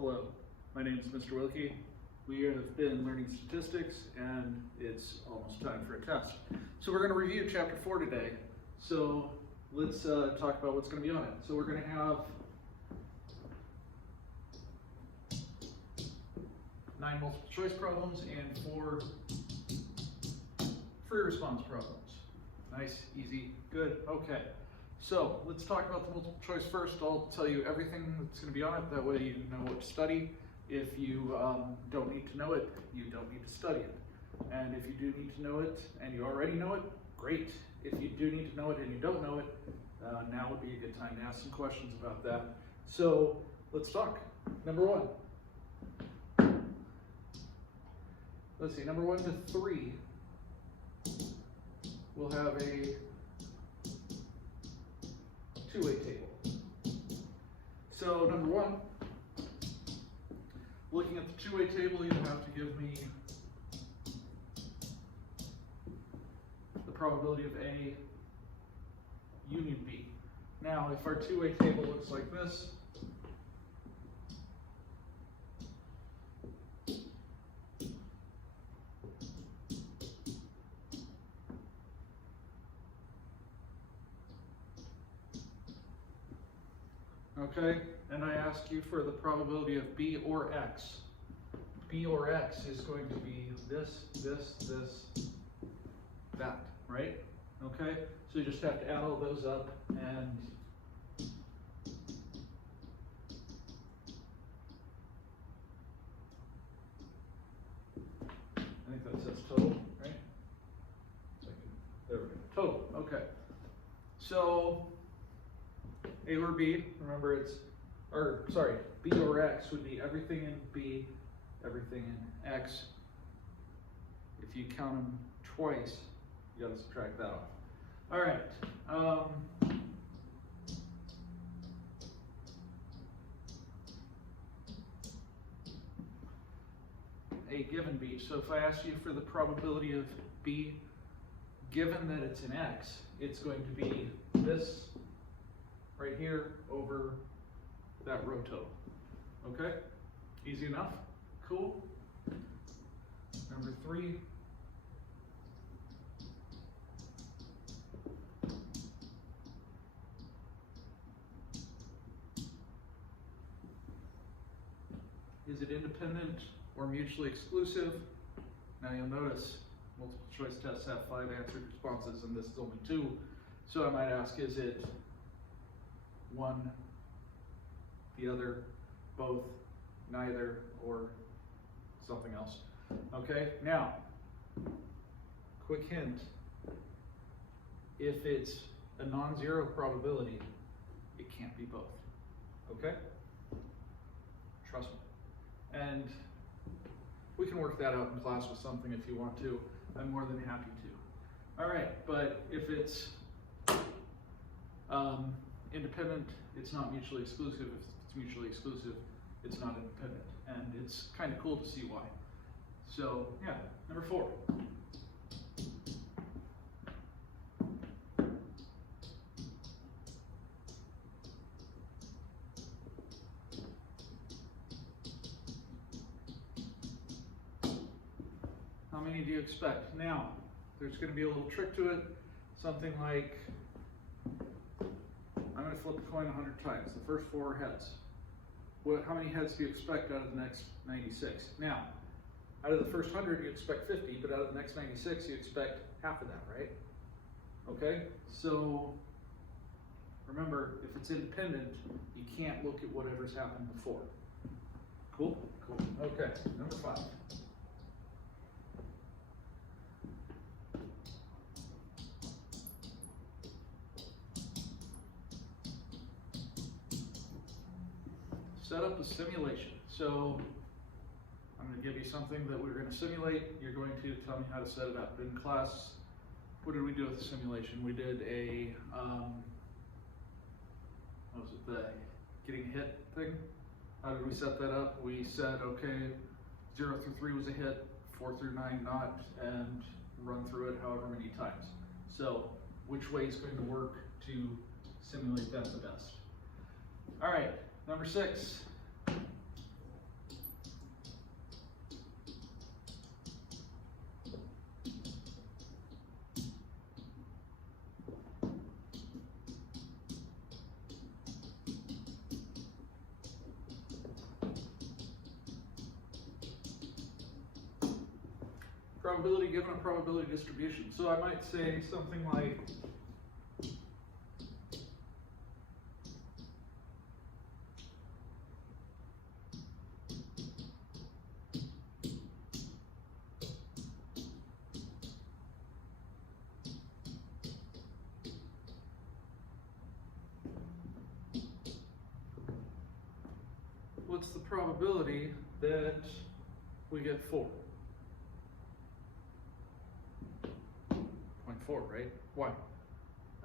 Hello, my name is Mr. Wilke. We have been learning statistics and it's almost time for a test. So we're going to review chapter 4 today. So let's talk about what's going to be on it. So we're going to have 9 multiple choice problems and 4 free response problems. Nice, easy, good, okay. So let's talk about the multiple choice first. I'll tell you everything that's going to be on it. That way you know what to study. If you don't need to know it, you don't need to study it. And if you do need to know it and you already know it, great. If you do need to know it and you don't know it, now would be a good time to ask some questions about that. So let's talk. Number 1. Let's see, number 1 to 3. We'll have a two-way table. So number 1, looking at the two-way table, you have to give me the probability of A union B. Now, if our two-way table looks like this, okay, and I ask you for the probability of B or X. B or X is going to be this, that, right? Okay, so you just have to add all those up and I think that says total, right? There we go, total, okay. So A or B, remember it's, or sorry, B or X would be everything in B, everything in X. If you count them twice, you gotta subtract that off. All right. A given B. So if I ask you for the probability of B, given that it's an X, it's going to be this right here over that row total. Okay? Easy enough? Cool. Number 3. Is it independent or mutually exclusive? Now you'll notice multiple choice tests have 5 answered responses and this is only 2. So I might ask, is it one, the other, both, neither, or something else? Okay, now, quick hint. If it's a non-zero probability, it can't be both. Okay? Trust me. And we can work that out in class with something if you want to. I'm more than happy to. All right, but if it's independent, it's not mutually exclusive. If it's mutually exclusive, it's not independent. And it's kind of cool to see why. So, yeah, number 4. How many do you expect? Now, there's going to be a little trick to it. Something like, I'm going to flip a coin 100 times. The first 4 are heads. How many heads do you expect out of the next 96? Now, out of the first 100, you expect 50, but out of the next 96, you expect half of that, right? Okay, so remember, if it's independent, you can't look at whatever's happened before. Cool? Cool. Okay, number 5. Set up a simulation. So I'm going to give you something that we're going to simulate. You're going to tell me how to set it up. In class, what did we do with the simulation? We did a, what was it, the getting hit thing? How did we set that up? We said, okay, 0 through 3 was a hit, 4 through 9 not, and run through it however many times. So which way is going to work to simulate that the best? All right, number 6. Probability given a probability distribution. So I might say something like, what's the probability that we get 4? 0.4, right? Why?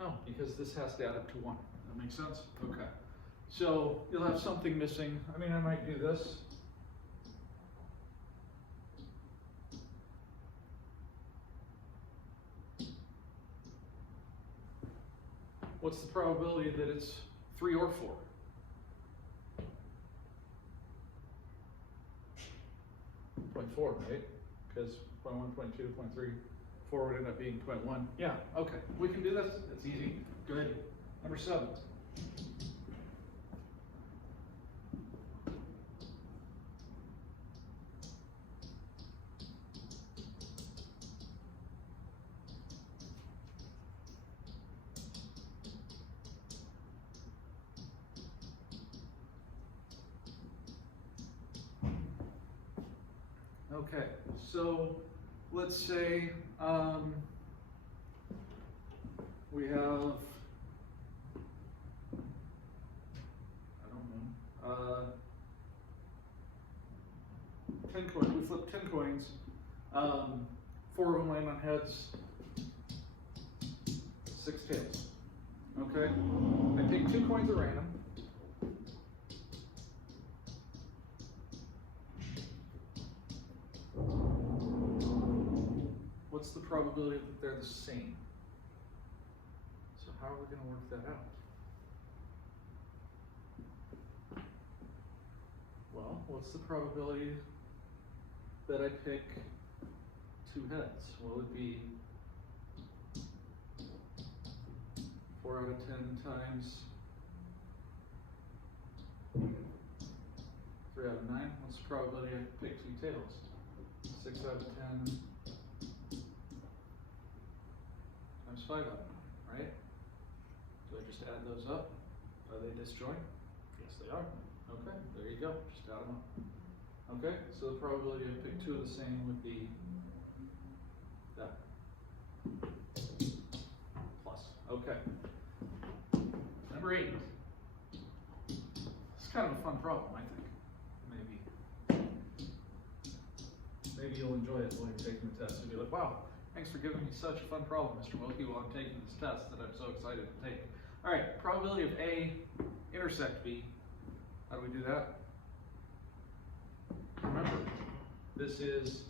Oh, because this has to add up to 1. That makes sense? Okay. So you'll have something missing. I mean, I might do this. What's the probability that it's 3 or 4? 0.4, right? Because 0.1, 0.2, 0.3, 4 would end up being 0.1. Yeah, okay. We can do this. It's easy. Good. Number 7. Okay, so let's say we have, I don't know, 10 coins. We flip 10 coins. 4 of them land on heads, 6 tails. Okay, I take 2 coins at random. What's the probability that they're the same? So how are we going to work that out? Well, what's the probability that I pick 2 heads? Will it be 4 out of 10 times 3 out of 9? What's the probability I pick 2 tails? 6 out of 10 times 5 out of 9, right? Do I just add those up? Are they disjoint? Yes, they are. Okay, there you go. Just add them up. Okay, so the probability I pick 2 of the same would be that. Plus. Okay. Number 8. It's kind of a fun problem, I think. Maybe you'll enjoy it while you're taking the test. You'll be like, wow, thanks for giving me such a fun problem, Mr. Wilke, while I'm taking this test that I'm so excited to take. All right, probability of A intersect B. How do we do that? Remember, this is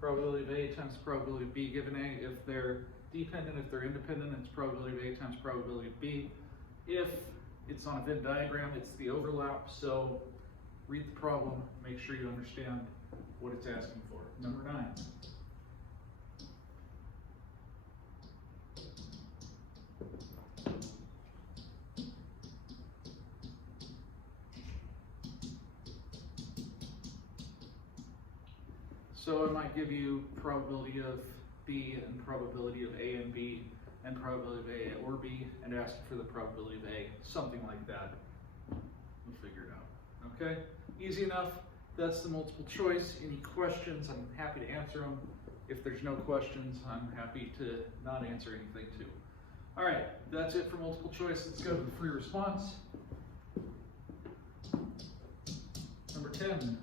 probability of A times probability of B given A. If they're dependent, if they're independent, it's probability of A times probability of B. If it's on a Venn diagram, it's the overlap. So read the problem, make sure you understand what it's asking for. Number 9. So I might give you probability of B and probability of A and B and probability of A or B and ask for the probability of A, something like that. We'll figure it out. Okay, easy enough. That's the multiple choice. Any questions, I'm happy to answer them. If there's no questions, I'm happy to not answer anything too. All right, that's it for multiple choice. Let's go to the free response. Number 10.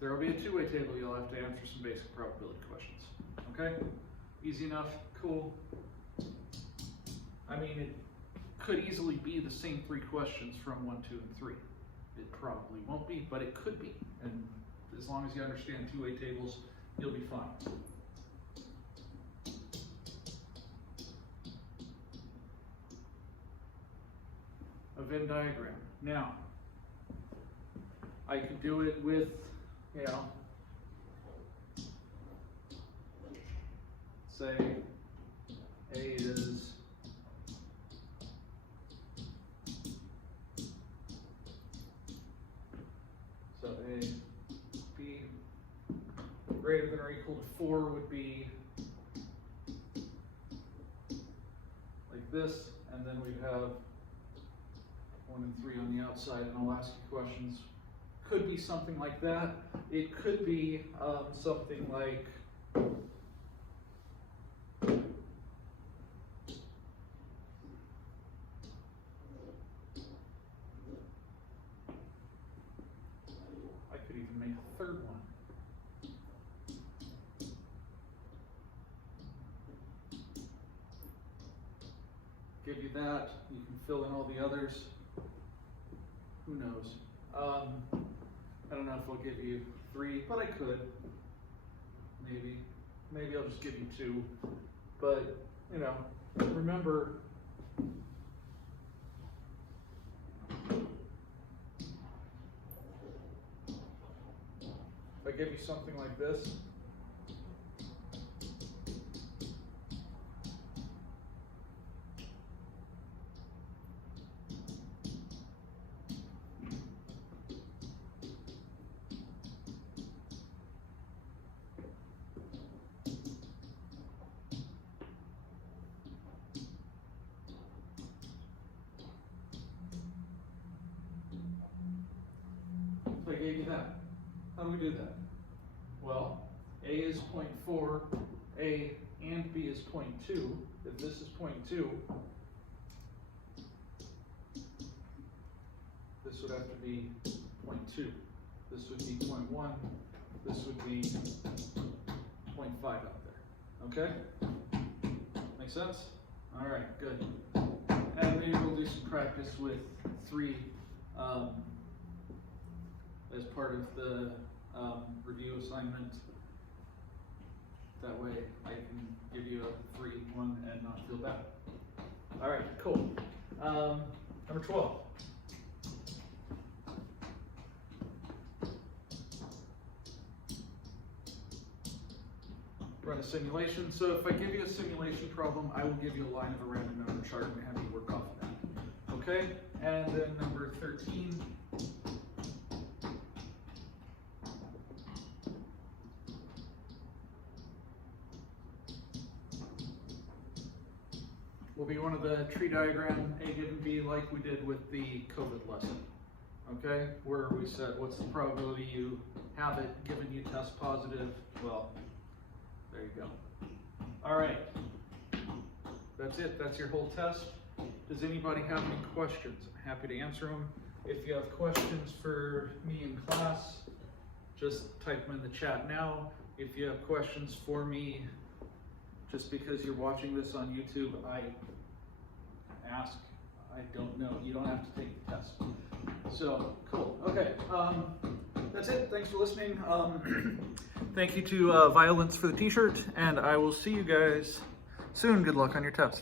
There will be a two-way table. You'll have to answer some basic probability questions. Okay? Easy enough. Cool. I mean, it could easily be the same 3 questions from 1, 2, and 3. It probably won't be, but it could be. And as long as you understand two-way tables, you'll be fine. A Venn diagram. Now, I could do it with, you know, say A is greater than or equal to 4 would be like this, and then we'd have 1 and 3 on the outside, and I'll ask you questions. Could be something like that. It could be something like I could even make a third one. Give you that. You can fill in all the others. Who knows? I don't know if I'll give you 3, but I could. Maybe I'll just give you 2. But, you know, remember, if I give you something like this, I gave you that. How do we do that? Well, A is 0.4, A and B is 0.2. If this is 0.2, this would have to be 0.2. This would be 0.1. This would be 0.5 out there. Okay? Make sense? All right, good. And maybe we'll do some practice with 3 as part of the review assignment. That way I can give you a 3 one and not feel bad. All right, cool. Number 12. Run a simulation. So if I give you a simulation problem, I will give you a line of a random number chart and have you work off of that. Okay? And then number 13. Will be one of the tree diagram, A given B, like we did with the COVID lesson. Okay? Where we said, what's the probability you have it given you test positive? Well, there you go. All right. That's it. That's your whole test. Does anybody have any questions? I'm happy to answer them. If you have questions for me in class, just type them in the chat now. If you have questions for me, just because you're watching this on YouTube, I don't know. You don't have to take the test. So, cool. Okay. That's it. Thanks for listening. Thank you to Violence for the t-shirt, and I will see you guys soon. Good luck on your test.